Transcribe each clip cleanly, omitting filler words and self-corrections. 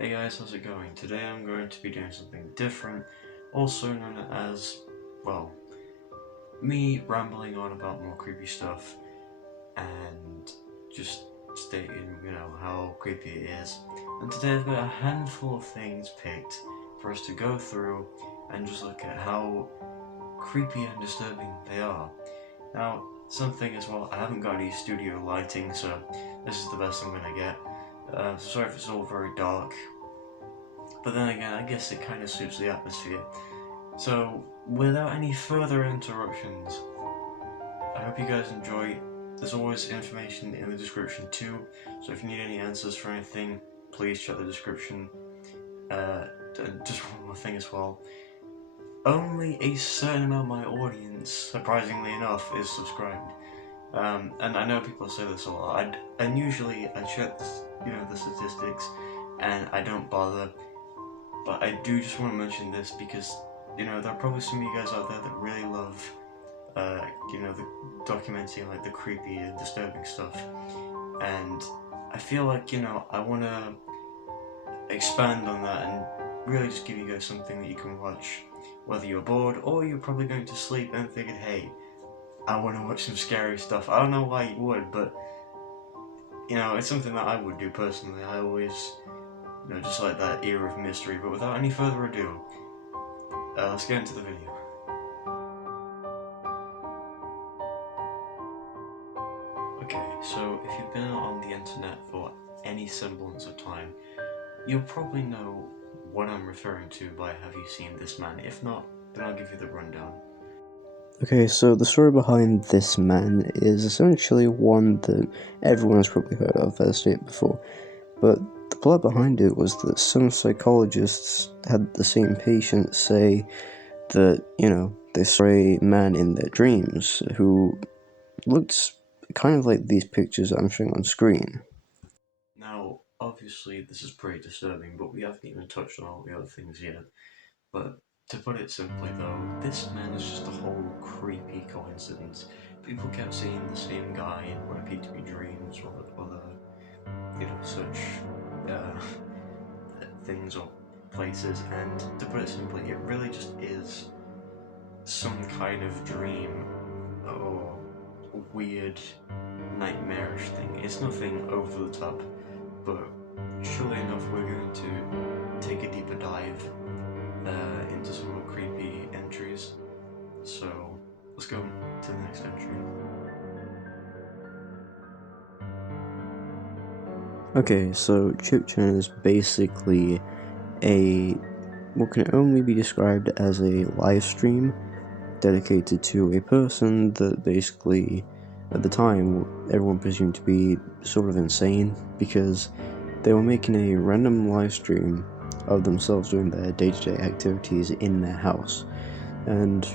Hey guys, how's it going? Today I'm going to be doing something different, also known as, well, me rambling on about more creepy stuff and just stating, how creepy it is. And today I've got a handful of things picked for us to go through and just look at how creepy and disturbing they are. Now, something as well, I haven't got any studio lighting, so this is the best I'm gonna get. Sorry if it's all very dark. But then again, I guess it kind of suits the atmosphere. So, without any further interruptions, I hope you guys enjoy. There's always information in the description too, so if you need any answers for anything, please check the description. Just one more thing as well. Only a certain amount of my audience, surprisingly enough, is subscribed. And I know people say this a lot, and usually I check the statistics, and I don't bother. But I do just want to mention this because, there are probably some of you guys out there that really love, the documenting like the creepy and disturbing stuff. And I feel like, I want to expand on that and really just give you guys something that you can watch, whether you're bored or you're probably going to sleep and thinking, hey, I want to watch some scary stuff. I don't know why you would, but, it's something that I would do personally. I always... just like that era of mystery. But without any further ado, let's get into the video. Okay, so if you've been on the internet for any semblance of time, you'll probably know what I'm referring to by Have You Seen This Man? If not, then I'll give you the rundown. Okay, so the story behind this man is essentially one that everyone's probably heard of, as I stated before, but the plot behind it was that some psychologists had the same patient say that, they saw a man in their dreams who looked kind of like these pictures I'm showing on screen. Now, obviously, this is pretty disturbing, but we haven't even touched on all the other things yet. But to put it simply though, this man is just a whole creepy coincidence. People kept seeing the same guy in what appeared to be dreams or other, such things or places, and to put it simply, it really just is some kind of dream or weird nightmarish thing. It's nothing over the top, but surely enough we're going to take a deeper dive into some more creepy entries. So let's go to the next entry. Okay, so chip tune is basically what can only be described as a live stream dedicated to a person that basically, at the time, everyone presumed to be sort of insane because they were making a random live stream of themselves doing their day-to-day activities in their house. And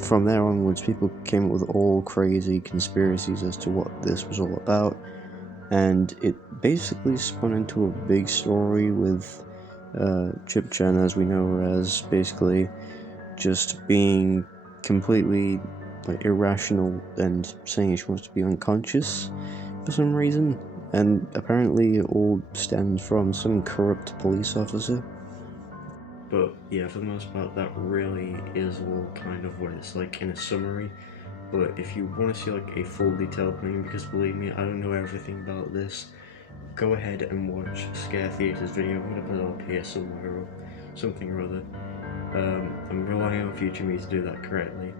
from there onwards, people came up with all crazy conspiracies as to what this was all about, and it basically spun into a big story with Chip Chen, as we know her as, basically just being completely irrational and saying she wants to be unconscious for some reason, and apparently it all stems from some corrupt police officer. But yeah, for the most part, that really is all kind of what it's like in a summary. But if you want to see like a full detailed thing, because believe me, I don't know everything about this, go ahead and watch Scare Theatre's video. I'm gonna put it up here somewhere or something or other. I'm relying on future me to do that correctly,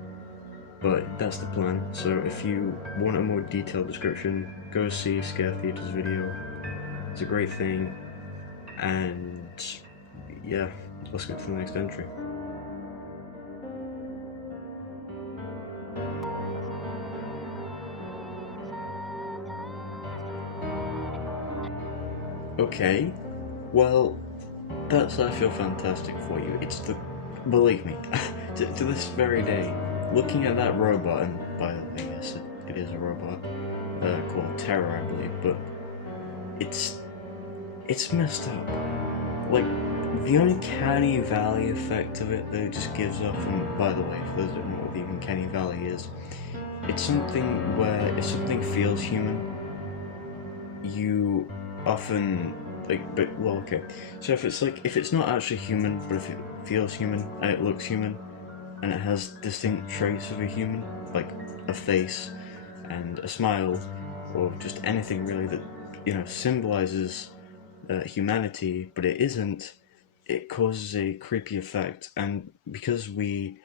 but that's the plan. So if you want a more detailed description, go see Scare Theatre's video. It's a great thing, and yeah, let's get to the next entry. Okay, well, I feel fantastic for you. Believe me, to this very day, looking at that robot, and by the way, yes, it is a robot, called Terror, I believe, but it's messed up. Like, the uncanny valley effect of it that it just gives off, and by the way, for those that don't know what the uncanny valley is, it's something where if something feels human, you often like, but, well, okay. So if it's not actually human, but if it feels human, and it looks human, and it has distinct traits of a human, like a face, and a smile, or just anything really that, symbolizes humanity, but it isn't, it causes a creepy effect. And because we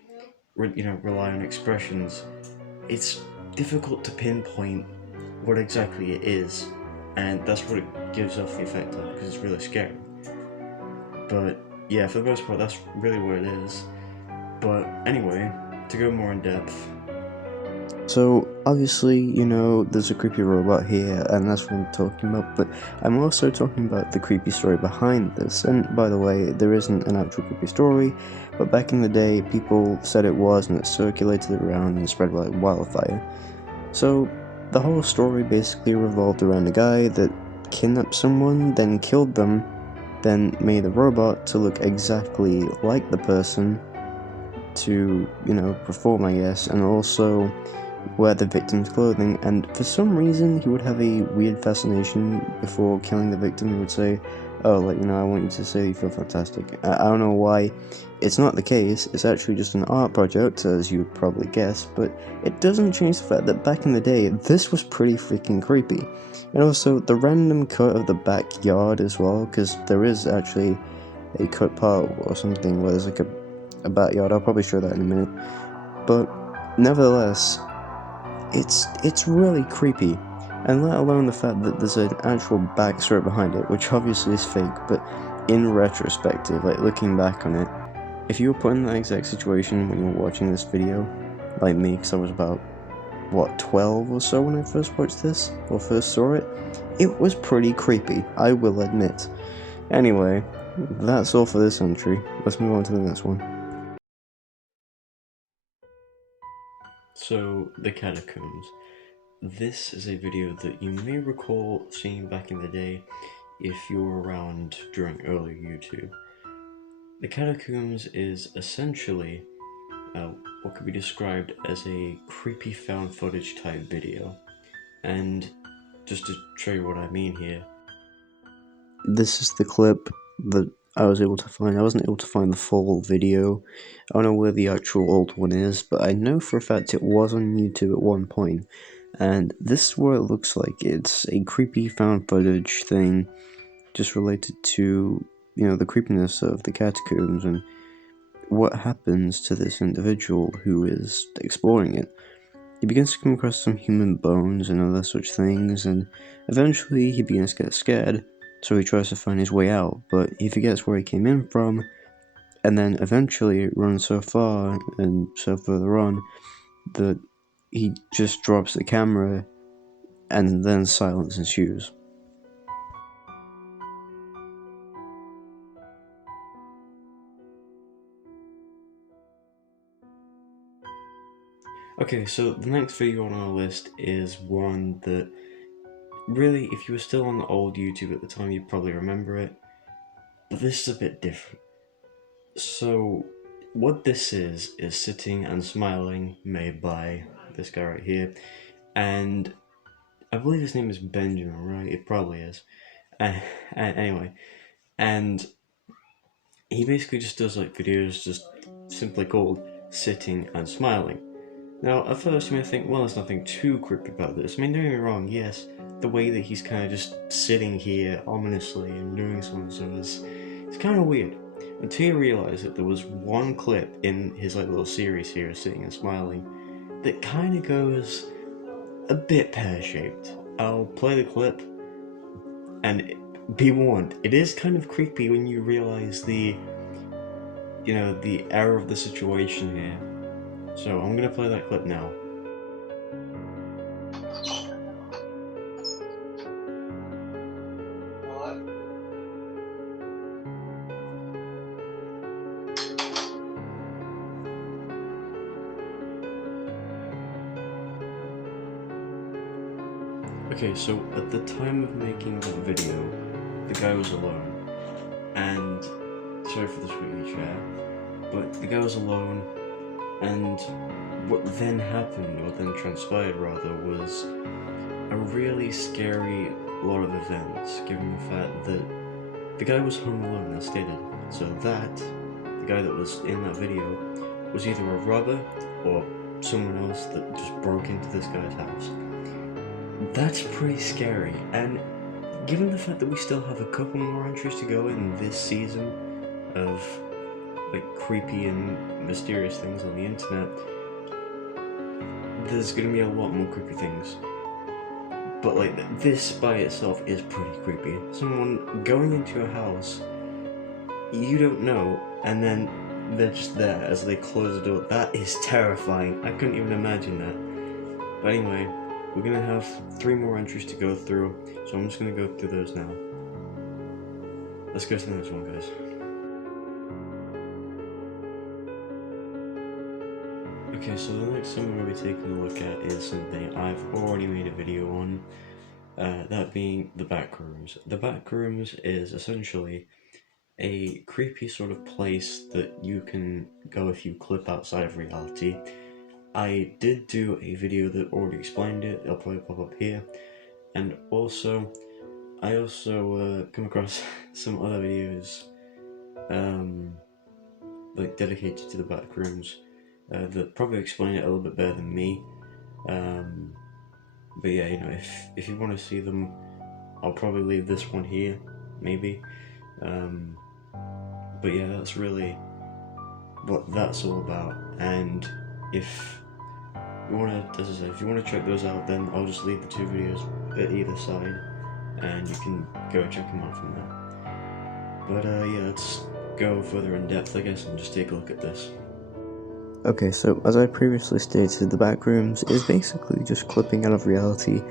rely on expressions, it's difficult to pinpoint what exactly it is, and that's what it gives off the effect of, because it's really scary. But yeah, for the most part, that's really what it is. But anyway, to go more in depth. So, obviously, there's a creepy robot here, and that's what I'm talking about, but I'm also talking about the creepy story behind this. And by the way, there isn't an actual creepy story, but back in the day, people said it was, and it circulated around and spread like wildfire. So, the whole story basically revolved around a guy that kidnapped someone, then killed them, then made the robot to look exactly like the person to, perform, I guess, and also wear the victim's clothing. And for some reason, he would have a weird fascination before killing the victim. He would say, "Oh, I want you to say you feel fantastic." I don't know why. It's not the case. It's actually just an art project, as you would probably guess, but it doesn't change the fact that back in the day, this was pretty freaking creepy. And also, the random cut of the backyard as well, because there is actually a cut part or something where there's like a backyard. I'll probably show that in a minute. But nevertheless, it's really creepy, and let alone the fact that there's an actual backstory behind it, which obviously is fake, but in retrospective, like looking back on it, if you were put in that exact situation when you were watching this video, like me, because I was about, 12 or so when I first watched this, or first saw it, it was pretty creepy, I will admit. Anyway, that's all for this entry. Let's move on to the next one. So, the catacombs. This is a video that you may recall seeing back in the day if you were around during early YouTube. The catacombs is essentially what could be described as a creepy found footage type video. And just to show you what I mean here. This is the clip that I was able to find. I wasn't able to find the full video. I don't know where the actual old one is, but I know for a fact it was on YouTube at one point. And this is what it looks like. It's a creepy found footage thing just related to, the creepiness of the catacombs and what happens to this individual who is exploring it. He begins to come across some human bones and other such things, and eventually he begins to get scared, so he tries to find his way out, but he forgets where he came in from, and then eventually runs so far and so further on that he just drops the camera, and then silence ensues. Okay, so the next video on our list is one that really, if you were still on the old YouTube at the time, you'd probably remember it, but this is a bit different. So, what this is Sitting and Smiling, made by this guy right here, and I believe his name is Benjamin, right? It probably is. Anyway, and he basically just does like videos just simply called Sitting and Smiling. Now, at first you may think, well, there's nothing too creepy about this. I mean, don't get me wrong, yes, the way that he's kind of just sitting here ominously and doing so and so is it's kind of weird. Until you realize that there was one clip in his like little series here, Sitting and Smiling, that kind of goes a bit pear-shaped. I'll play the clip, and be warned, it is kind of creepy when you realize the error of the situation here. So I'm gonna play that clip now. Okay, so at the time of making the video, the guy was alone, and sorry for the squeaky chair, but the guy was alone, and what then happened, or then transpired rather, was a really scary lot of events, given the fact that the guy was home alone as stated. So that, the guy that was in that video, was either a robber or someone else that just broke into this guy's house. That's pretty scary, and given the fact that we still have a couple more entries to go in this season of like creepy and mysterious things on the internet, there's gonna be a lot more creepy things. But like this by itself is pretty creepy. Someone going into a house you don't know, and then they're just there as they close the door. That is terrifying. I couldn't even imagine that. But anyway, we're gonna have 3 more entries to go through, so I'm just gonna go through those now. Let's go to the next one, guys. Okay, so the next thing we're going to be taking a look at is something I've already made a video on, that being the backrooms. The backrooms is essentially a creepy sort of place that you can go if you clip outside of reality. I did do a video that already explained it, it'll probably pop up here, and also, I also come across some other videos like dedicated to the backrooms that probably explain it a little bit better than me. But yeah, you know, if you want to see them, I'll probably leave this one here, maybe. But yeah, that's really what that's all about. And if you want to, as I say, if you want to check those out, then I'll just leave the 2 videos at either side, and you can go check them out from there. But yeah, let's go further in depth, I guess, and just take a look at this. Okay, so as I previously stated, the backrooms is basically just clipping out of reality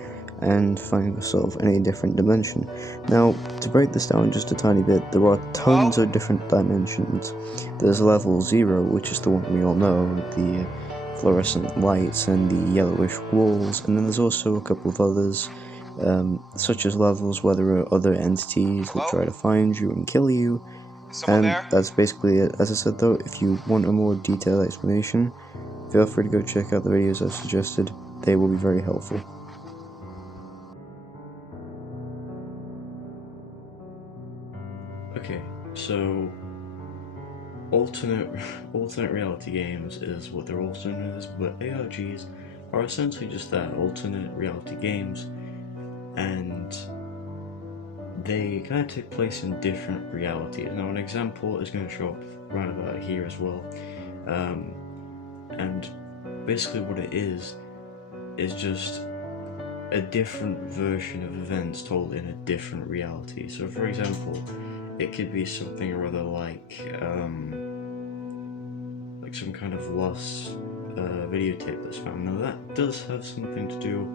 and finding yourself in a different dimension. Now, to break this down just a tiny bit, there are tons of different dimensions. There's level 0, which is the one we all know, the fluorescent lights and the yellowish walls, and then there's also a couple of others, such as levels where there are other entities that try to find you and kill you. Someone And there? that's basically it. As I said though, if you want a more detailed explanation, feel free to go check out the videos I've suggested. They will be very helpful. Okay, so alternate reality games is what they're also known as, but ARGs are essentially just that, alternate reality games, and they kind of take place in different realities. Now, an example is going to show up right about here as well, and basically what it is just a different version of events told in a different reality. So, for example, it could be something or other like some kind of lost videotape that's found. Now, that does have something to do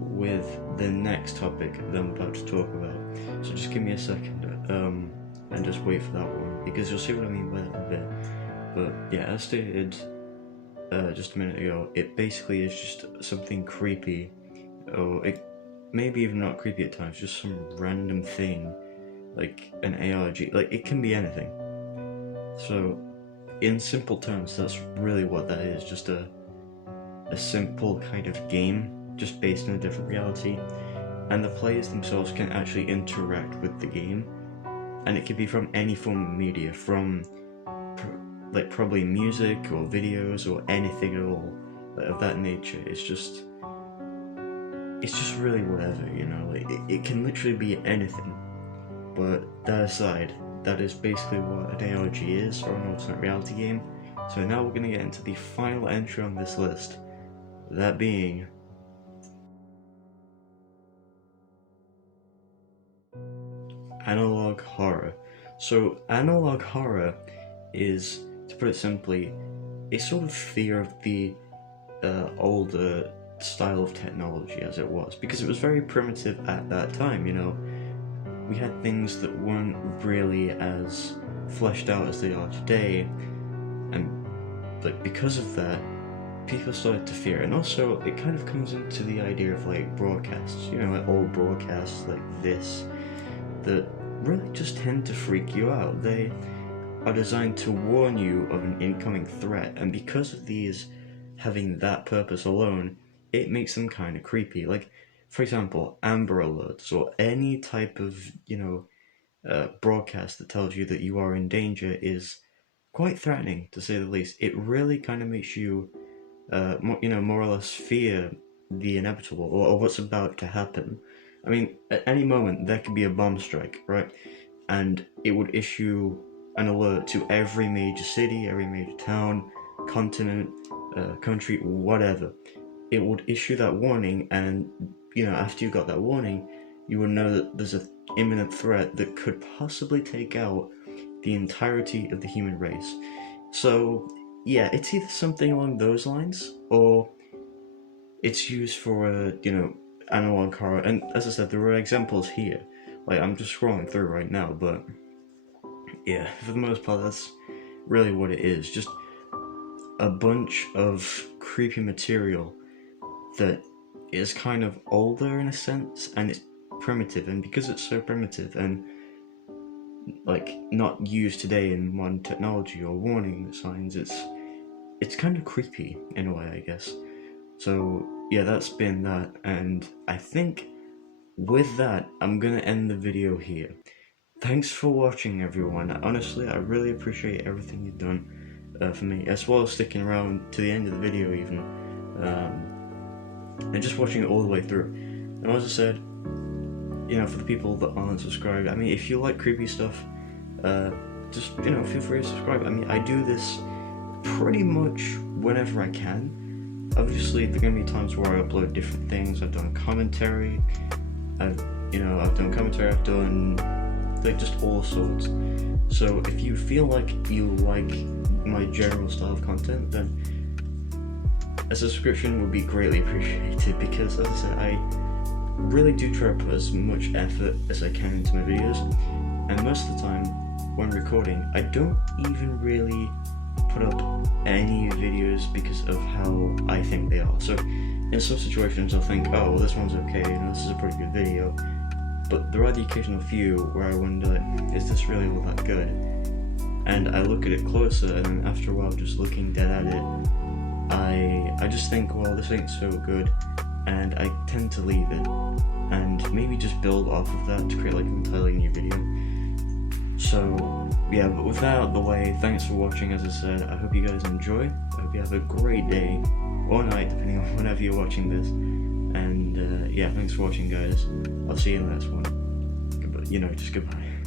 with the next topic that I'm about to talk about. So just give me a second and just wait for that one, because you'll see what I mean by that in a bit. But yeah, as stated just a minute ago, it basically is just something creepy, or it maybe even not creepy at times, just some random thing, like an ARG, like it can be anything. So in simple terms, that's really what that is, just a simple kind of game, just based in a different reality, and the players themselves can actually interact with the game, and it could be from any form of media, from like probably music or videos or anything at all of that nature. It's just really whatever, you know, like it can literally be anything. But that aside, that is basically what an ARG is, or an alternate reality game. So now we're going to get into the final entry on this list, that being analog horror. So analog horror is, to put it simply, a sort of fear of the older style of technology as it was, because it was very primitive at that time, you know. We had things that weren't really as fleshed out as they are today, and like because of that, people started to fear. And also it kind of comes into the idea of like broadcasts, you know, like old broadcasts like this, that really just tend to freak you out. They are designed to warn you of an incoming threat, and because of these having that purpose alone, it makes them kind of creepy. Like, for example, Amber Alerts, or any type of, you know, broadcast that tells you that you are in danger is quite threatening, to say the least. It really kind of makes you, more or less fear the inevitable, or what's about to happen. I mean, at any moment there could be a bomb strike, right? And it would issue an alert to every major city, every major town, continent, country, whatever. It would issue that warning, and after you got that warning, you would know that there's an imminent threat that could possibly take out the entirety of the human race. So yeah, it's either something along those lines, or it's used for analog horror. And as I said, there are examples here. Like, I'm just scrolling through right now, but yeah, for the most part, that's really what it is. Just a bunch of creepy material that is kind of older in a sense, and it's primitive. And because it's so primitive and like not used today in modern technology or warning signs, it's kind of creepy in a way, I guess. So yeah, that's been that, and I think with that, I'm gonna end the video here. Thanks for watching, everyone. Honestly, I really appreciate everything you've done for me, as well as sticking around to the end of the video even, and just watching it all the way through. And as I said, for the people that aren't subscribed, I mean, if you like creepy stuff, just feel free to subscribe. I mean, I do this pretty much whenever I can. Obviously, there are gonna be times where I upload different things. I've done commentary. I've done commentary. I've done like just all sorts. So if you feel like you like my general style of content, then a subscription would be greatly appreciated, because as I said, I really do try to put as much effort as I can into my videos, and most of the time when recording, I don't even really put up any videos because of how I think they are. So in some situations I'll think, oh well, this one's okay, this is a pretty good video, but there are the occasional few where I wonder, like, is this really all that good? And I look at it closer, and then after a while, just looking dead at it, I just think, well, this ain't so good, and I tend to leave it, and maybe just build off of that to create like an entirely new video. So yeah, but with that out of the way, thanks for watching. As I said, I hope you guys enjoy. I hope you have a great day or night, depending on whenever you're watching this. And yeah, thanks for watching, guys. I'll see you in the next one. Goodbye. Just goodbye.